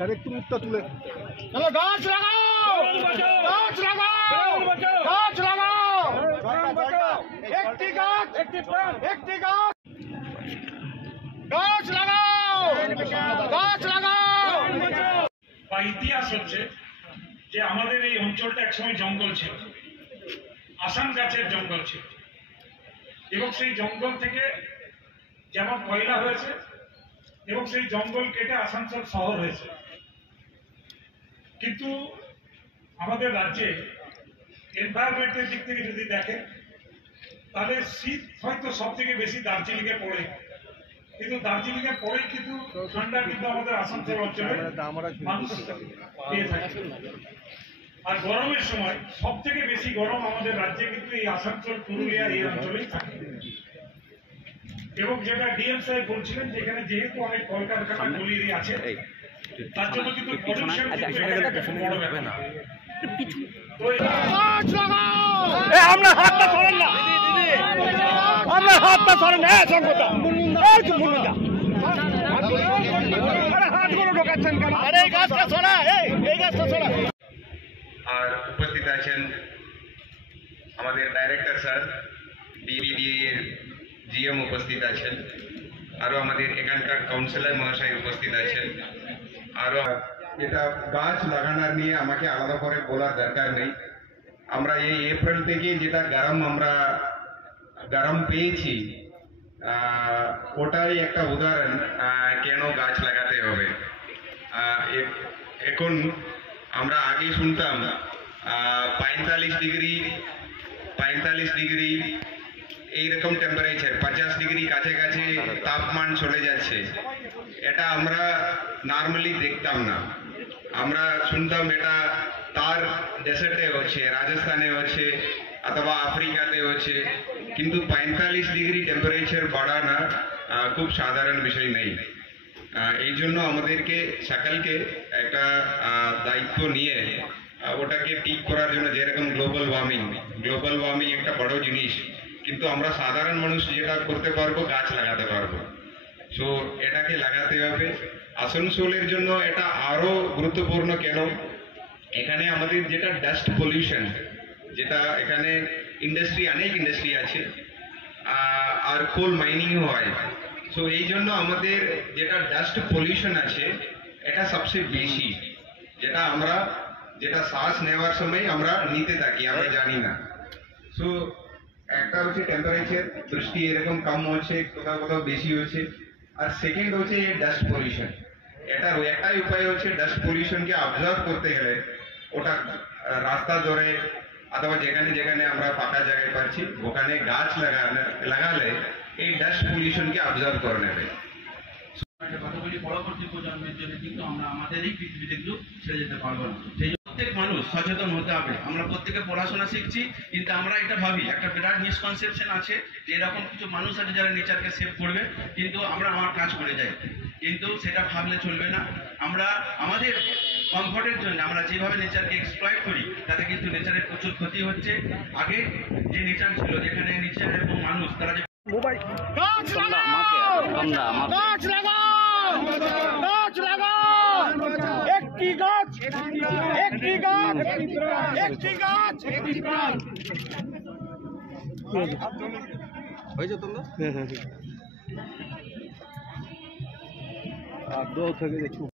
Sir একটু মুখটা তুলে গাছ লাগাও, গাছ লাগাও, গাছ লাগাও, একটি গাছ, একটি প্রাণ, একটি গাছ, গাছ লাগাও, গাছ লাগাও। বা ইতিহাস হচ্ছে যে আমাদের এই অঞ্চলটা একসময় জঙ্গল ছিল, আসাম গাছের জঙ্গল ছিল, এবং সেই জঙ্গল থেকে যেমন কয়লা হয়েছে এবং সেই জঙ্গল কেটে আসানসোল শহর হয়েছে। কিন্তু আমাদের রাজ্যে এনভায়রনমেন্টের দিক থেকে যদি দেখেন তাহলে শীত হয়তো সব থেকে বেশি দার্জিলিংয়ে পড়ে, কিন্তু দার্জিলিংয়ের পরেই কিন্তু ঠান্ডা কিন্তু আমাদের আসানসোল অঞ্চলে মানুষ পেয়ে থাকে। আর গরমের সময় সব থেকে বেশি গরম আমাদের রাজ্যে কিন্তু এই আসানসোল, পুরুলিয়া এই অঞ্চলেই থাকে। এবং যেটা ডিএম সাহেব বলছিলেন যেখানে যেহেতু অনেক কলকারখানা গলিয়ে আছে তার জন্য কিন্তু পলিউশন বড় ব্যাপার না। আমরা হাতটা ধরেন না, আমরা হাতটা ধরেন না, হাতগুলো ঢোকাচ্ছেন কেন? আরে এই গাছটা ছড়া, এই গাছটা ছড়া। আর উপস্থিত আছেন আমাদের ডাইরেক্টর স্যার, ডিবিডিএ এর জিএম উপস্থিত আছেন, আরো আমাদের এখানকার কাউন্সিলর মহাশয় উপস্থিত আছেন। আরো এটা গাছ লাগানোর নিয়ে আমাকে আলাদা করে বলার দরকার নেই। আমরা এই এপ্রিল থেকে যেটা গরম পেয়েছি ওটাই একটা উদাহরণ কেন গাছ লাগাতে হবে। এখন আমরা আগে শুনতাম 45 ডিগ্রি এইরকম টেম্পারেচার, 50 ডিগ্রি কাছাকাছি তাপমান চলে যাচ্ছে। এটা আমরা নর্মালি দেখতাম না। আমরা শুনতাম এটা তার ডেসার্টে হচ্ছে, রাজস্থানে হচ্ছে অথবা আফ্রিকাতে হচ্ছে, কিন্তু 45 ডিগ্রি টেম্পারেচার বাড়ানো খুব সাধারণ বিষয় নেই। এই জন্য আমাদেরকে সকলকে একটা দায়িত্ব নিয়ে ওটাকে ঠিক করার জন্য, যেরকম গ্লোবাল ওয়ার্মিং একটা বড় জিনিস, কিন্তু আমরা সাধারণ মানুষ যেটা করতে পারবো গাছ লাগাতে পারবো। সো এটাকে লাগাতে হবে। আসানসোলের জন্য এটা আরো গুরুত্বপূর্ণ কেন, এখানে আমাদের যেটা ডাস্ট পলিউশন, যেটা এখানে অনেক ইন্ডাস্ট্রি আছে আর কোল মাইনিংও হয়। সো এই জন্য আমাদের যেটা ডাস্ট পলিউশন আছে এটা সবচেয়ে বেশি, যেটা শ্বাস নেওয়ার সময় আমরা নিতে থাকি, আমরা জানি না। সো একটা হচ্ছে টেম্পারেচার, বৃষ্টি এরকম কম হচ্ছে, কোথাও কোথাও বেশি হচ্ছে। আর সেকেন্ড হচ্ছে ডাস্ট পলিউশন। এটার একটাই উপায় হচ্ছে ডাস্ট পলিউশনকে অবজার্ভ করতে গেলে ওটা রাস্তা ধরে অথবা যেখানে যেখানে আমরা ফাঁকা জায়গায় পাচ্ছি ওখানে গাছ লাগালে এই ডাস্ট পলিউশনকে অবজার্ভ করে নেবে। কথাগুলি পরবর্তী প্রজন্মের জন্য কিন্তু আমরা আমাদের এই পৃথিবীতে কিন্তু ছেড়ে যেতে পারবো না। সেই প্রত্যেক মানুষ সচেতন হতে হবে। আমরা প্রত্যেকে পড়াশোনা শিখছি, কিন্তু আমরা এটা ভাবি, একটা বিরাট মিসকনসেপশন আছে যে এরকম কিছু মানুষ আছে যারা নেচারকে সেভ করবে, কিন্তু আমরা আমার কাজ করে যাই, কিন্তু সেটা ভাবলে চলবে না। আমরা আমাদের কমফর্টের জন্য আমরা যেভাবে নেচারকে এক্সপ্লয়েট করি তাতে কিন্তু নেচারের প্রচুর ক্ষতি হচ্ছে। আগে যে নেচার ছিল, যেখানে নেচার এবং মানুষ তারা যে গাছ লাগাও, গাছ লাগাও, গাছ লাগাও, একটি গাছ, একটি গাছ, একটি গাছ, একটি প্রাণ। হয়েছে তোমরা? আগ্রহ থেকে দেখুন।